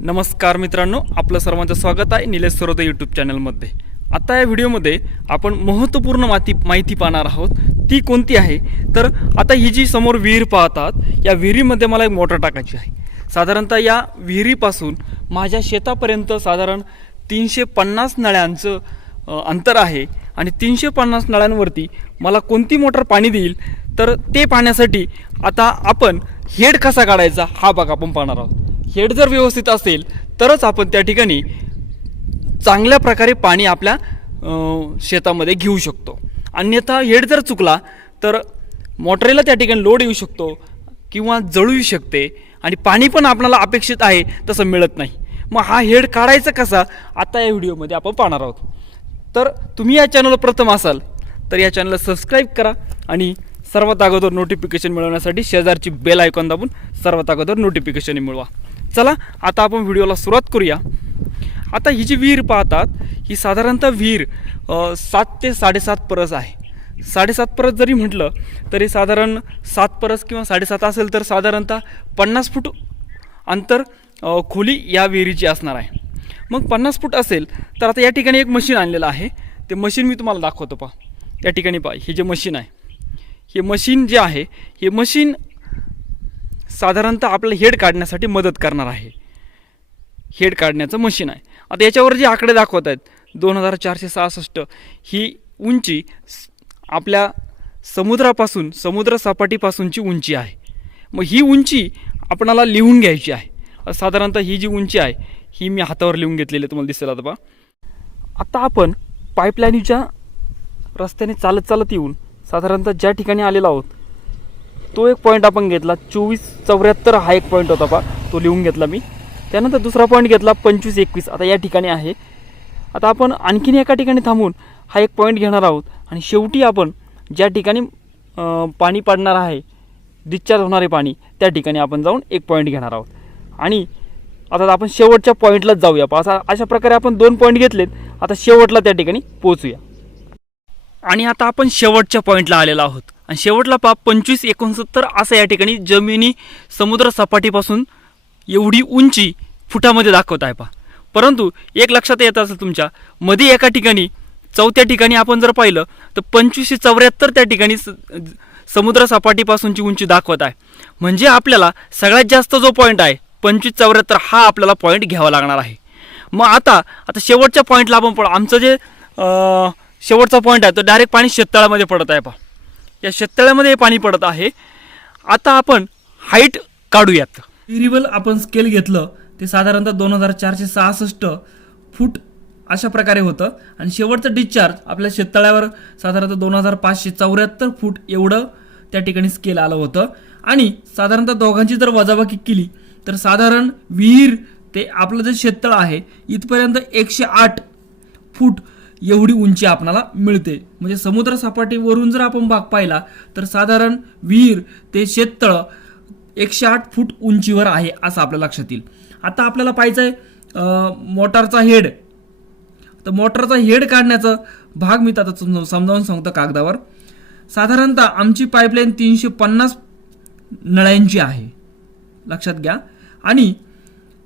नमस्कार मित्रांनो आपलं सर्वांचं स्वागत आहे निलेश सरोदे यूट्यूब चॅनलमध्ये आता या व्हिडिओमध्ये आपण महत्त्वपूर्ण माती माहिती पाहणार आहोत. ती कोणती आहे? तर आता ही जी समोर विहीर पाहतात या विहिरीमध्ये मला एक मोटर टाकायची आहे. साधारणतः या विहिरीपासून माझ्या शेतापर्यंत साधारण तीनशे पन्नास नळ्यांचं अंतर आहे आणि तीनशे पन्नास नळ्यांवरती मला कोणती मोटर पाणी देईल? तर ते पाहण्यासाठी आता आपण हेड कसा काढायचा हा भाग आपण पाहणार आहोत. हेड जर व्यवस्थित असेल तरच आपण त्या ठिकाणी चांगल्या प्रकारे पाणी आपल्या शेतामध्ये घेऊ शकतो. अन्यथा हेड जर चुकला तर मोटरीला त्या ठिकाणी लोड येऊ शकतो किंवा जळू शकते आणि पाणी पण आपल्याला अपेक्षित आहे तसं मिळत नाही. मग हा हेड काढायचा कसा? आता या व्हिडिओमध्ये आपण पाहणार आहोत. तर तुम्ही या चॅनलला प्रथम असाल तर या चॅनलला सबस्क्राईब करा आणि सर्वात अगोदर नोटिफिकेशन मिळवण्यासाठी शेजारची बेल आयकॉन दाबून सर्वात अगोदर नोटिफिकेशन मिळवा. चला आता आपण व्हिडिओला सुरुवात करूया. आता ही जी विहीर पाहतात ही साधारणतः विहीर सात ते साडेसात परस आहे. साडेसात परस जरी म्हटलं तरी साधारण सात परस किंवा साडेसात असेल तर साधारणतः पन्नास फूट अंतर खोली या विहिरीची असणार आहे. मग पन्नास फूट असेल तर आता या ठिकाणी एक मशीन आणलेलं आहे. ते मशीन मी तुम्हाला दाखवतो पहा. या ठिकाणी पहा हे जे मशीन आहे. हे मशीन जे आहे हे मशीन साधारणतः आपलं हेड काढण्यासाठी मदत करणार आहे. हेड काढण्याचं मशीन आहे. आता याच्यावर जे आकडे दाखवत आहेत दोन हजार चारशे सहासष्ट ही उंची आपल्या समुद्रापासून समुद्र सपाटीपासूनची उंची आहे. मग ही उंची आपणाला लिहून घ्यायची आहे. साधारणतः ही जी उंची आहे ही मी हातावर लिहून घेतलेली आहे, तुम्हाला दिसेल आता बा आता आपण पाईपलाईनच्या रस्त्याने चालत चालत येऊन साधारणतः ज्या ठिकाणी आलेलो आहोत तो एक पॉईंट आपण घेतला. चोवीस चौऱ्याहत्तर हा एक पॉईंट होता पा तो लिहून घेतला मी. त्यानंतर दुसरा पॉईंट घेतला पंचवीस एकवीस. आता या ठिकाणी आहे. आता आपण आणखीन एका ठिकाणी थांबून हा एक पॉईंट घेणार आहोत. आणि शेवटी आपण ज्या ठिकाणी पाणी पडणार आहे डिस्चार्ज होणारे पाणी त्या ठिकाणी आपण जाऊन एक पॉईंट घेणार आहोत. आणि आता आपण शेवटच्या पॉईंटलाच जाऊया. पहा असा अशा प्रकारे आपण दोन पॉईंट घेतलेत. आता शेवटला त्या ठिकाणी पोहोचूया. आणि आता आपण शेवटच्या पॉईंटला आलेलो आहोत. आणि शेवटला पाप पंचवीस एकोणसत्तर असं या ठिकाणी जमिनी समुद्र सपाटीपासून एवढी उंची फुटामध्ये दाखवत आहे पा परंतु एक लक्षात येत असेल तुमच्या मध्ये एका ठिकाणी चौथ्या ठिकाणी आपण जर पाहिलं तर पंचवीसशे चौऱ्याहत्तर त्या ठिकाणी समुद्र सपाटीपासूनची उंची दाखवत आहे. म्हणजे आपल्याला सगळ्यात जास्त जो पॉईंट आहे पंचवीस चौऱ्याहत्तर हा आपल्याला पॉईंट घ्यावा लागणार आहे. मग आता आता शेवटच्या पॉईंटला आपण पड आमचं जे शेवटचा पॉईंट आहे तो डायरेक्ट पाणी शेततळामध्ये पडत आहे पहा. या शेततळ्यामध्ये पाणी पडत आहे. आता आपण हाईट काढूयात. व्हेरिएबल आपण स्केल घेतलं ते साधारणतः दोन हजार चारशे सहासष्ट फूट अशा प्रकारे होतं. आणि शेवटचं डिस्चार्ज आपल्या शेततळ्यावर साधारणतः दोन हजार पाचशे चौऱ्याहत्तर फूट एवढं त्या ठिकाणी स्केल आलं होतं. आणि साधारणतः दोघांची जर वजाबाकी केली तर साधारण विहीर ते आपलं जे शेततळ आहे इथपर्यंत एकशे आठ फूट एवढी उंची आपणाला मिळते. म्हणजे समुद्रसपाटीवरून जर आपण भाग पाहिला तर साधारण विहीर ते शेततळ एकशे आठ फूट उंचीवर आहे असं आपल्या लक्षात येईल. आता आपल्याला पाहिजे आहे मोटारचा हेड. तर मोटरचा हेड काढण्याचा भाग मी आता समजावून सांगतो कागदावर. साधारणतः आमची पाईपलाईन तीनशे पन्नास नळ्यांची आहे. लक्षात घ्या. आणि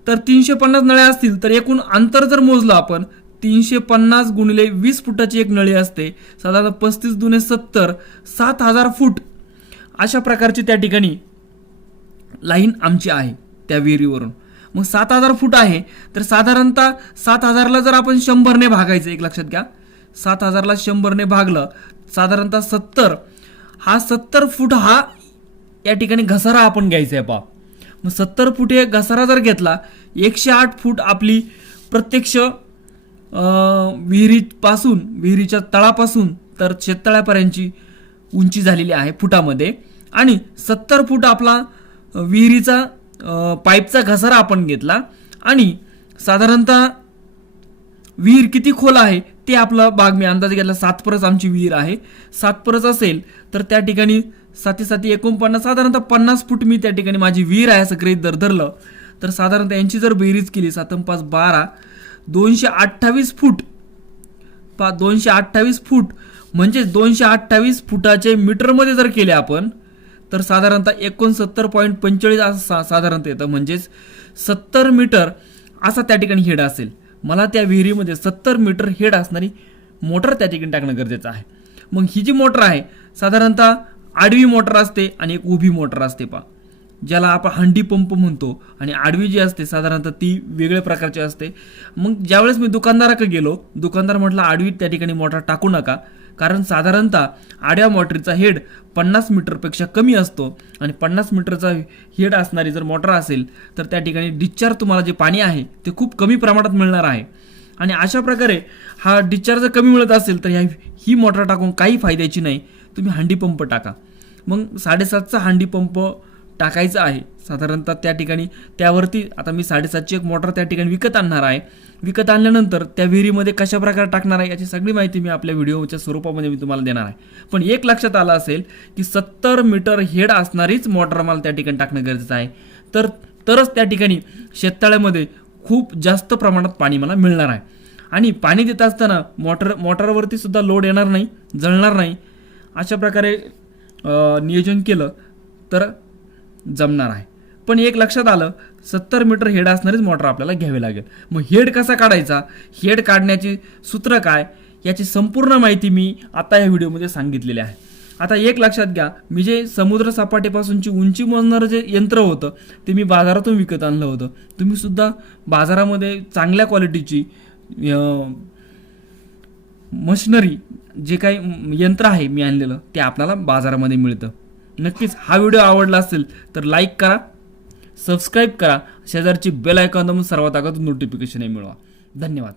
तर तीनशे पन्नास नळ्या असतील तर एकूण अंतर जर मोजलं आपण तीनशे पन्नास गुणिले वीस फुटाची एक नळी असते. साधारण पस्तीस दुने सत्तर सात हजार फूट अशा प्रकारची त्या ठिकाणी लाईन आमची आहे त्या विहिरीवरून. मग सात हजार फूट आहे तर साधारणतः सात हजारला जर आपण शंभरने भागायचं एक लक्षात घ्या. सात हजारला शंभरने भागलं साधारणतः सत्तर. हा सत्तर फूट हा या ठिकाणी घसारा आपण घ्यायचा आहे पा मग सत्तर फूट हे घसारा जर घेतला एकशे आठ फूट आपली प्रत्यक्ष विहिरीपासून विहिरीच्या तळापासून तर शेततळ्यापर्यंतची उंची झालेली आहे फुटामध्ये. आणि सत्तर फूट आपला विहिरीचा पाईपचा घसारा आपण घेतला. आणि साधारणतः विहीर किती खोल आहे ते आपला भाग मी अंदाज घेतला सात परस आमची विहीर आहे. सात परस असेल तर त्या ठिकाणी साती साती एकोणपन्नास साधारणतः पन्नास फूट मी त्या ठिकाणी माझी विहीर आहे असं गृहित दर धरलं. तर साधारणतः यांची जर बेरीज केली सातम पाच बारा दोनशे अठ्ठावीस फूट. पा दोनशे अठ्ठावीस फूट म्हणजे दोनशे अठ्ठावीस फुटाचे मीटरमध्ये जर केले आपण तर साधारणतः एकोणसत्तर पॉईंट पंचेचाळीस असं सा साधारणतः येतं. म्हणजेच सत्तर मीटर असा त्या ठिकाणी हेड असेल. मला त्या विहिरीमध्ये सत्तर मीटर हेड असणारी मोटर त्या ठिकाणी टाकणं गरजेचं आहे. मग ही जी मोटर आहे साधारणतः आडवी मोटर असते आणि एक उभी मोटर असते पा ज्याला आपण हंडी पंप म्हणतो आणि आडवी जी असते साधारणतः ती वेगळ्या प्रकारची असते. मग ज्यावेळेस मी दुकानदाराकडे गेलो दुकानदार म्हटलं आडवी त्या ठिकाणी मोटर टाकू नका कारण साधारणतः आड्या मोटरीचा हेड पन्नास मीटरपेक्षा कमी असतो आणि पन्नास मीटरचा हेड असणारी जर मोटर असेल तर त्या ठिकाणी डिस्चार्ज तुम्हाला जे पाणी आहे ते खूप कमी प्रमाणात मिळणार आहे. आणि अशा प्रकारे हा डिस्चार्ज जर कमी मिळत असेल तर ह्या ही मोटर टाकून काही फायद्याची नाही. तुम्ही हंडी पंप टाका. मग साडेसातचा हंडी पंप टाकायचं आहे. साधारणतः त्या ठिकाणी त्यावरती आता मी साडेसातची एक मोटर त्या ठिकाणी विकत आणणार आहे. विकत आणल्यानंतर त्या विहिरीमध्ये कशा प्रकारे टाकणार आहे याची सगळी माहिती मी आपल्या व्हिडिओच्या स्वरूपामध्ये मी तुम्हाला देणार आहे. पण एक लक्षात आलं असेल की सत्तर मीटर हेड असणारीच मोटर मला त्या ठिकाणी टाकणं गरजेचं आहे. तर तरच त्या ठिकाणी शेततळ्यामध्ये खूप जास्त प्रमाणात पाणी मला मिळणार आहे. आणि पाणी देत असताना मोटर मोटरवरती सुद्धा लोड येणार नाही जळणार नाही. अशा प्रकारे नियोजन केलं तर जमणार आहे. पण एक लक्षात आलं सत्तर मीटर हेड असणारीच मोटर आपल्याला घ्यावी लागेल. मग हेड कसा काढायचा? हेड काढण्याचे सूत्र काय? याची संपूर्ण माहिती मी आता या व्हिडिओमध्ये सांगितलेली आहे. आता एक लक्षात घ्या मी जे समुद्र सपाटीपासूनची उंची मोजणारं जे यंत्र होतं ते मी बाजारातून विकत आणलं होतं. तुम्ही सुद्धा बाजारामध्ये चांगल्या क्वालिटीची मशिनरी जे काही यंत्र आहे मी आणलेलं ते आपल्याला बाजारामध्ये मिळतं. नक्कीच हा व्हिडिओ आवडला असेल तर लाईक करा सबस्क्राईब करा शेजारची बेल आयकॉन दाबून सर्वात अगोदर नोटिफिकेशन मिळवा. धन्यवाद.